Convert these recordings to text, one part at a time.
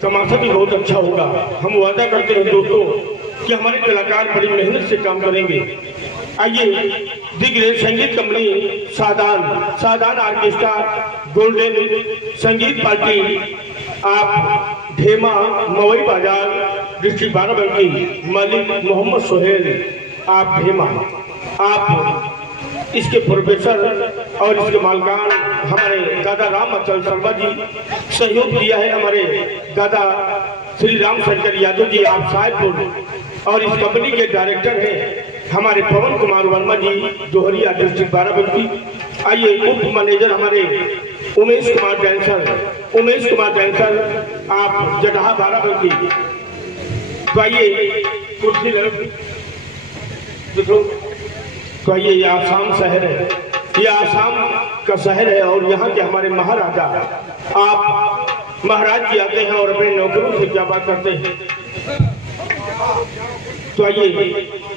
तमाशा भी बहुत अच्छा होगा। हम वादा करते हैं दोस्तों कि हमारे कलाकार बड़ी मेहनत से काम करेंगे। आइए दिग्गज संगीत कंपनी सादान ऑर्केस्ट्रा गोल्डन संगीत पार्टी आप ढेमा मवई बाजार डिस्ट्रिक्ट बाराबंकी मालिक मोहम्मद सोहेल आप ढेमा आप इसके प्रोफेसर और इसके मालकान हमारे दादा राम अचल शर्मा जी सहयोग दिया है। हमारे दादा श्री राम शंकर यादव जी आप साहिबपुर और इस कंपनी के डायरेक्टर हैं हमारे पवन कुमार वर्मा जी दोहरिया डिस्ट्रिक्ट बाराबंकी। आइए उप मैनेजर हमारे उमेश कुमार डांसर आप जगह बाराबंकी। तो आइए कुर्सी तो आइए ये आसाम शहर है, ये आसाम का शहर है और यहाँ के हमारे महाराजा आप महाराज जी आते हैं और अपने नौकरों से क्या बात करते हैं। तो आइए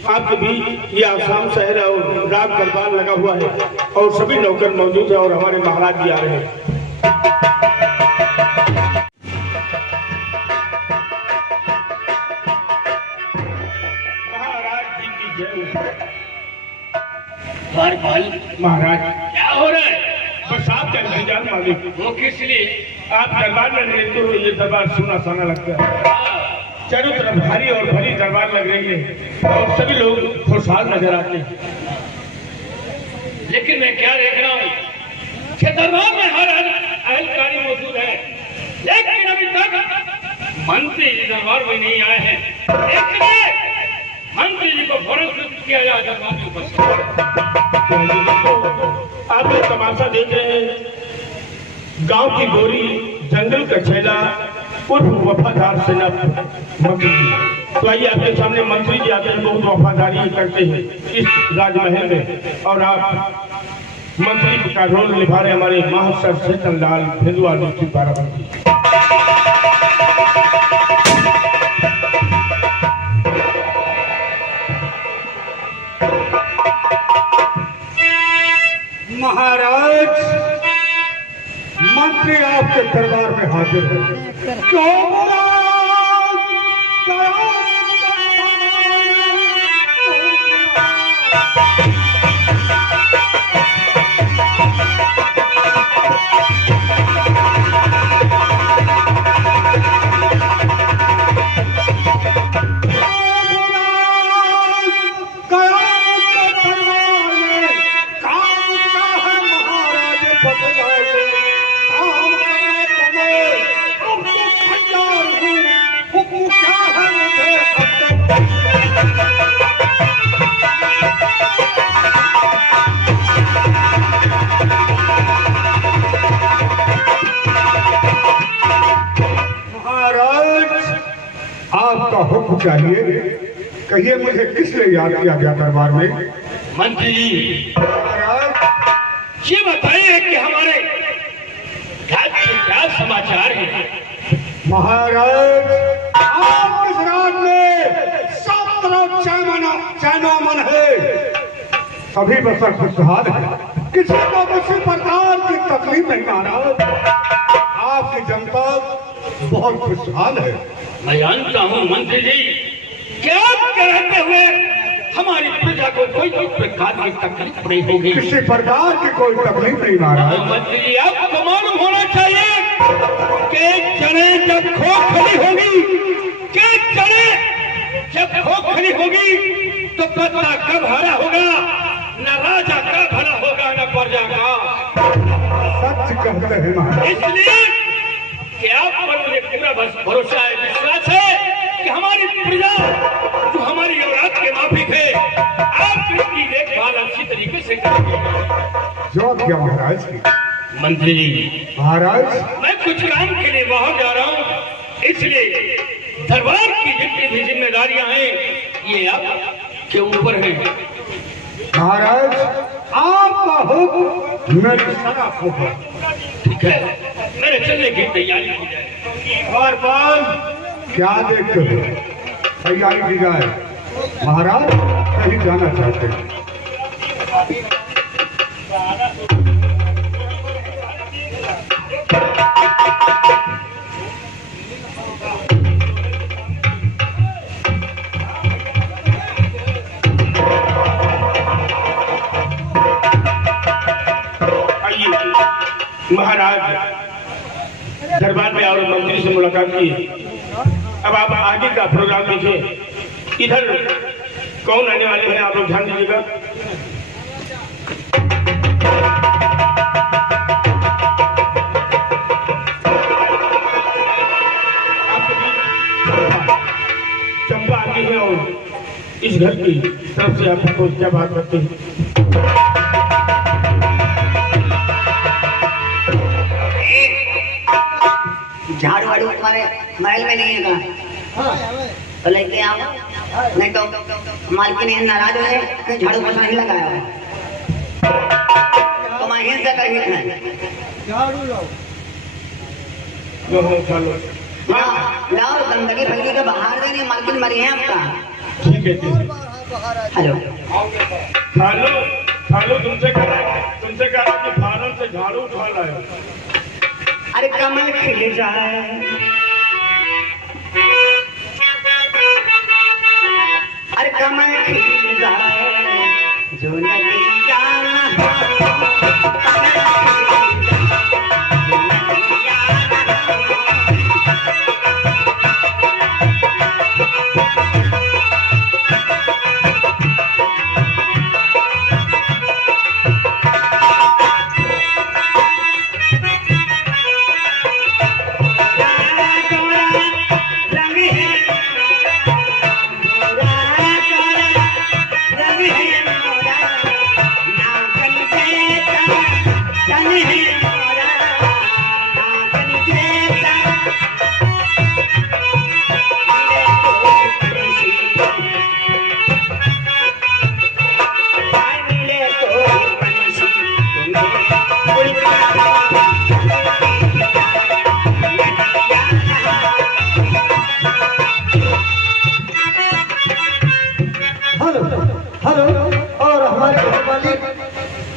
आपके बीच ये आसाम शहर है और राग दरबार लगा हुआ है और सभी नौकर मौजूद है और हमारे महाराज जी आ रहे हैं। महाराज जी की जय। महाराज क्या हो रहा है? बस आप इंतजार मालिक। वो किस लिए? आप दरबार में रहते हो, ये दरबार सुना साना लगता है। चारों तरफ भारी और भरी दरबार लग रही है और सभी लोग खुशहाल नजर आते हैं। लेकिन मैं क्या देख रहा हूँ कि दरबार में हर अहलकारी मौजूद है, लेकिन अभी तक मंत्री जी दरबार में नहीं आए हैं। इसलिए मंत्री जी को फौरन सूचित किया जाए दरबार के ऊपर। आप ये तमाशा देख रहे हैं। गांव की गोरी जंगल का छेला उर्फ वफादार सेनापति। तो आइए आपके सामने मंत्री जी आते हैं, बहुत वफादारी करते हैं इस राजमहल में और आप मंत्री का रोल निभा रहे हमारे महासर चेतन लाल हिंदुआल डिस्ट्रिक्ट बाराबंकी। महाराज मंत्री आपके दरबार में हाजिर है। क्यों आपका हुक्म चाहिए? कहिए मुझे किस लिए याद किया गया दरबार में? मंत्री जी ये बताइए कि हमारे राज्य के क्या समाचार हैं? महाराज आप इस राज्य में सब तरफ चैनामन है, सभी बसर खुशहाल है, किसी को किसी प्रकार की तकलीफ नहीं। महाराज आपकी जनता बहुत खुशहाल है। मैं जानता हूँ मंत्री जी क्या कहते हुए हमारी प्रजा को कोई प्रकार की तकलीफ नहीं होगी। किसी प्रकार की कोई तकलीफ नहीं। महाराज मंत्री जी आपको मालूम होना चाहिए कि चने जब खोखली होगी तो पत्ता कब हरा होगा, न राजा का भला होगा न प्रजा का। सच कहते हैं महाराज। इसलिए कि आप पर मुझे पूरा भरोसा है, विश्वास है कि हमारी प्रजा जो हमारी औलाद के माफिक है, आप इनकी देखभाल अच्छी तरीके से करेंगे। जो क्या महाराज की? मंत्री जी महाराज मैं कुछ काम के लिए बाहर जा रहा हूँ, इसलिए दरबार की जितनी भी जिम्मेदारियां हैं ये आप के ऊपर हैं। महाराज आपका हुक्म मेरी सदा होगा। ठीक है, मेरे चलने की तैयारी की जाए। और क्या देखते हो? तैयारी की जाए। महाराज कहीं जाना चाहते हैं? महाराज दरबार में और मंत्री से मुलाकात की। अब आप आगे का प्रोग्राम देखिए। इधर कौन आने वाले हैं आप लोग ध्यान दीजिएगा। चंपा आगे है और इस घर की तरफ से आपको क्या बात करते हैं। झाड़ू वाड़ू तुम्हारे महल में नहीं है का? तो लेके आओ, नहीं तो मालकिन ये नाराज हो जाए कि झाड़ू पोछा नहीं लगाया है। तो महीन से कहीं नहीं लो खा लो। हाँ लाओ, गंदगी फैली के बाहर देने मालकिन मरी है आपका। ठीक है ठीक है। हेलो खा लो। तुमसे कहा कि फार्म से झाड़ू उठा लाए। अरे कमल खिल जाए, अरे कमल खिल जाए जो नदी जाना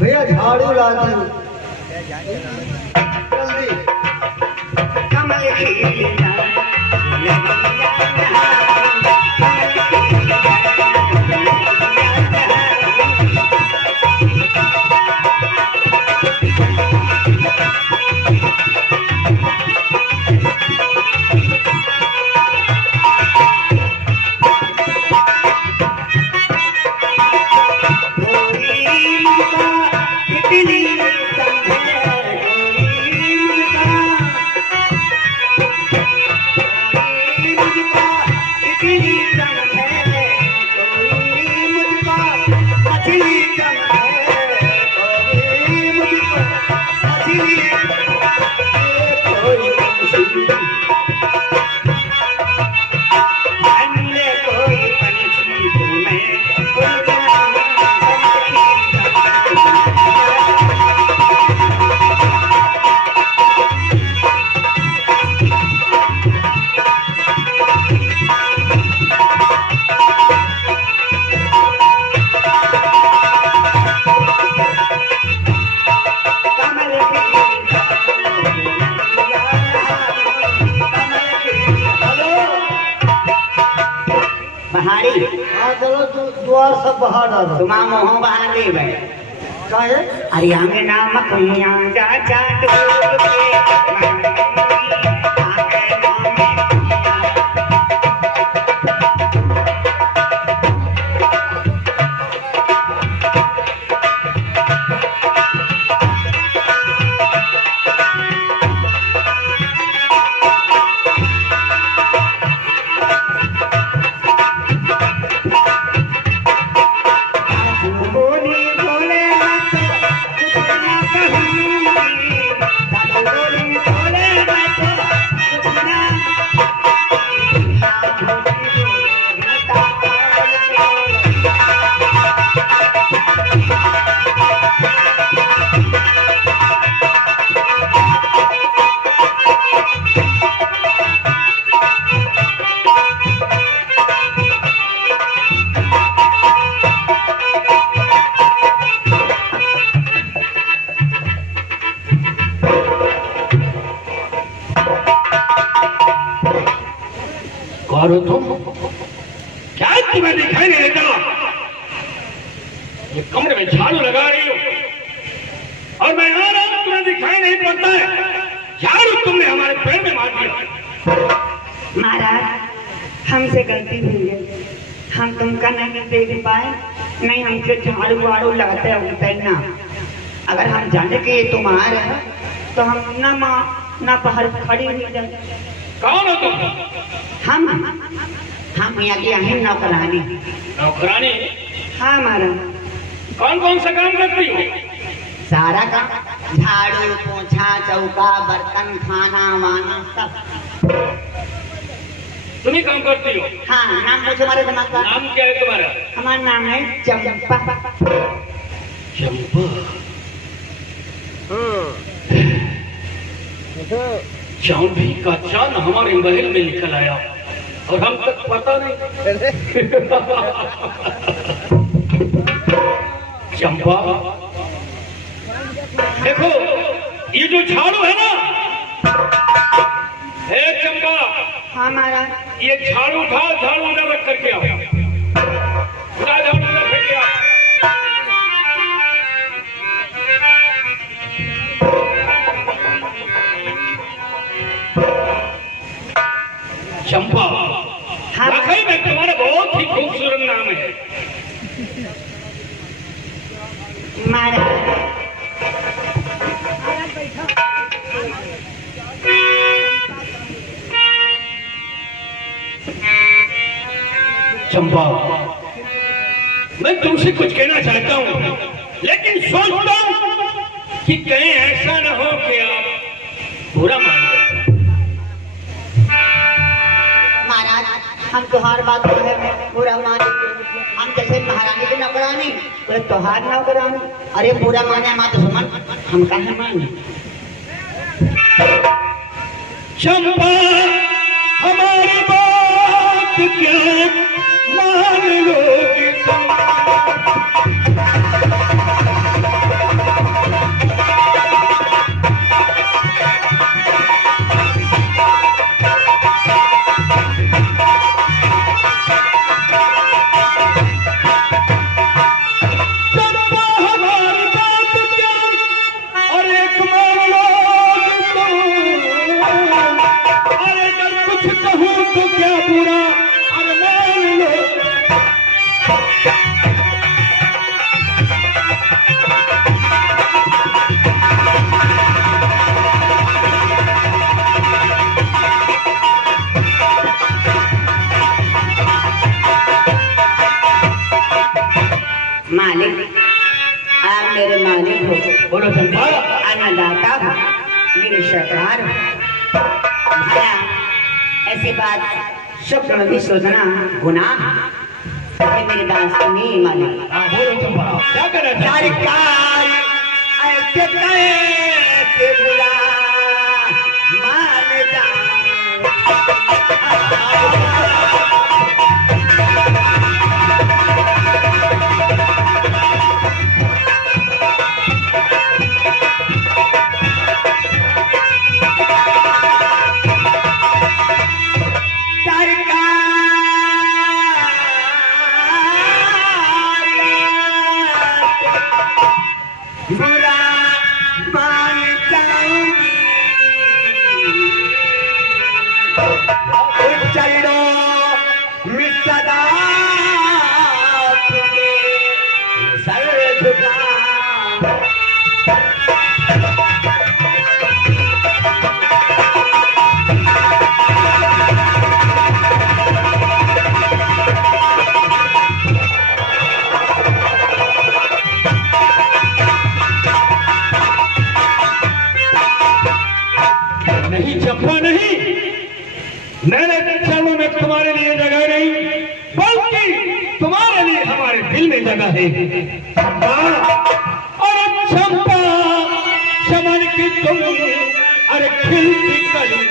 भैया झाड़ू ला दी जल्दी। कमल खिल जाए बहारी। हाँ चलो द्वार सब बाहर डालो। तुम मोह बाहर ले भाई काहे? अरे हमें नाम कुइया जा जा और तुम क्या तुम्हें दिखाई नहीं देता? ये कमरे में झाड़ू लगा रही हो और मैं आ रहा हूं तुम्हें दिखाई नहीं पड़ता है? झाड़ू तुमने हमारे पेड़ में मार दिया। महाराज हमसे गलती हुई है, हम तुमका नहीं दे पाए, नहीं हमसे झाड़ू वाड़ू लगाते होते ना। अगर हम जाने के ये तुम आ रहे हो तो हम ना बाहर खड़ी हुई जाए। कौन हो तुम? हम यहाँ की हैं नौकरानी। नौकरानी? हाँ महाराज। कौन कौन सा काम करती हो? सारा काम, झाड़ू पोछा चौका बर्तन खाना वाना सब। तुम ही काम करती हो? हाँ, नाम पूछो हमारे दिमाग का। नाम क्या है तुम्हारा? हमारा नाम है चंपा। चंपा? चांद भी का चांद हमारे महल में निकल आया और हम तक पता नहीं। चंपा देखो, ये जो झाड़ू है ना, हे चंपा। हाँ महाराज। ये झाड़ू उठा, झाड़ू उधर रख करके आओ। उठा झाड़ू उधर फेंक के आओ। चंपा, वाकई में तुम्हारा बहुत ही खूबसूरत नाम है। महाराज चंपा, मैं तुमसे कुछ कहना चाहता हूँ, लेकिन सोचता हूँ कि कहीं ऐसा न हो कि आप बुरा मान लो। महाराज, हम त्योहार बात कर रहे हैं, बुरा माने। हम जैसे महारानी के नौकरानी, बोले त्योहार नौकरानी। अरे बुरा माने माँ दुश्मन, हम कहे माने। चंपा, हमारी बात क्या मान लोगे तुम? मालिक, आप मेरे मालिक हो। बोलो चंपा। अन्नदाता हो, मेरे सरकार हो। भला ऐसी बात स्वप्न में भी सोचना गुनाह है। मेरी बात सुनिए मालिक। हाँ बोलो चंपा, क्या करना चाहते हो? सरकार ऐसे कैसे बुरा मान जाए। बुरा मान जाऊंगी, चलो मिसदा तुझे सर झुका। नहीं चंपा, नहीं, मेरे चरणों में तुम्हारे लिए जगह नहीं, बल्कि तुम्हारे लिए हमारे दिल में जगह है। चंपा, अरे चंपा, चमन की तुम अरे खिलती कली।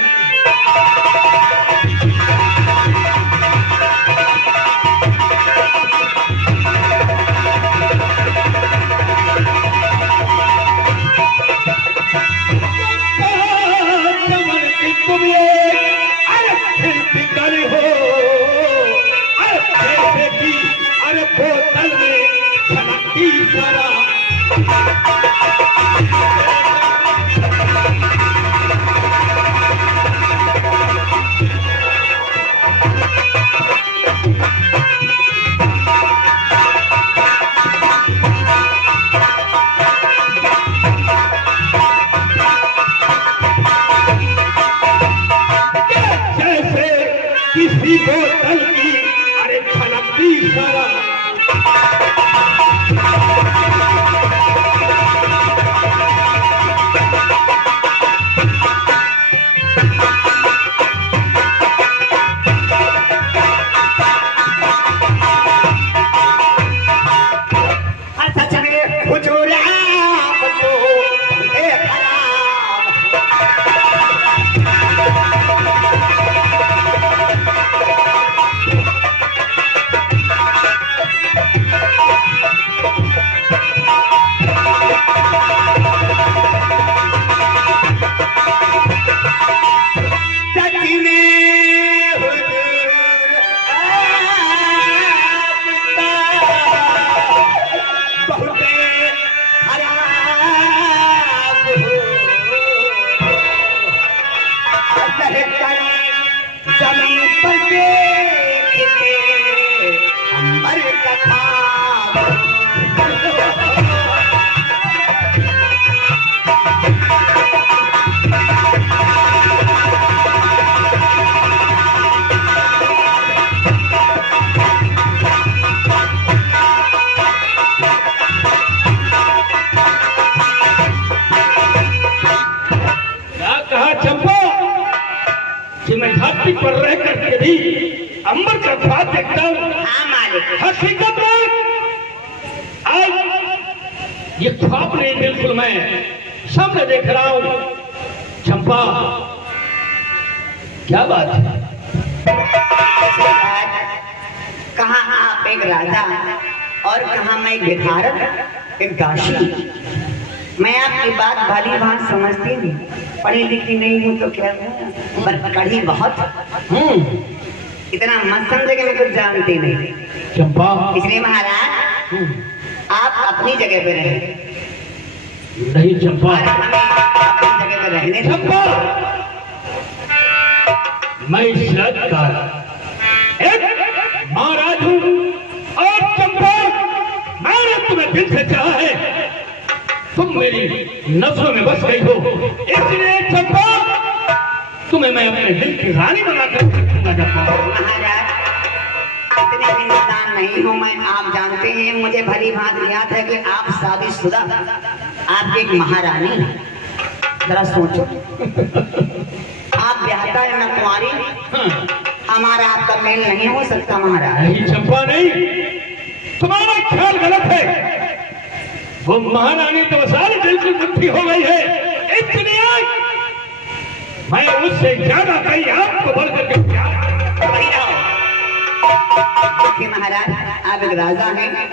तुम ये अरे खिलती कली हो, अरे जैसे कि अरे बोतल में छलकती शराब। किसी बोतल की अरे छलकती शराब। सच में हुजूर आपको देखना सच में हुजूर आपका बहुत खराब हो रहकर जमीन पर देखते अंबर का ख्वाब। क्या कहा चंपा कि मैं धरती पर रह करके भी अंबर का ख्वाब देखता हूँ? हाँ मालिक। हकीकत में आज ये ख्वाब नहीं, बिल्कुल मैं सामने देख रहा हूँ। चंपा क्या बात है? कहाँ आप एक राजा और कहाँ मैं एक भिखारन, एक दासी। मैं आपकी बात भली भांति समझती नहीं, पढ़ी लिखी नहीं हूँ तो क्या है, पर कड़ी बहुत हूँ। इतना मत समझे कि मैं कुछ जानती नहीं। चंपा इसलिए महाराज आप अपनी जगह पे रहे नहीं चंपा, और हमें अपनी जगह पे रहने दो। चंपा मैं इस राज्य का एक महाराज हूँ और चंपा मैंने तुम्हें दिल से चाहा है, तुम मेरी नजरों में बस गई हो, इसलिए चंपा तुम्हें मैं अपने दिल की रानी बनाकर रखूंगा। महाराज इतने भी इंसान नहीं हूँ मैं, आप जानते हैं, मुझे भली भांति याद है कि आप शादीशुदा, आप एक महारानी हैं। जरा सोचो, आप ब्याहता है मैं कुंवारी, हमारा आपका मेल नहीं हो सकता महाराज। नहीं चंपा नहीं, तुम्हारा ख्याल गलत है। वो महारानी तो सारी बिल्कुल बुद्धि हो गई है, इसलिए मैं उससे ज्यादा कहीं आपको बढ़ करके प्यार। देखिए महाराज, आप एक राजा हैं।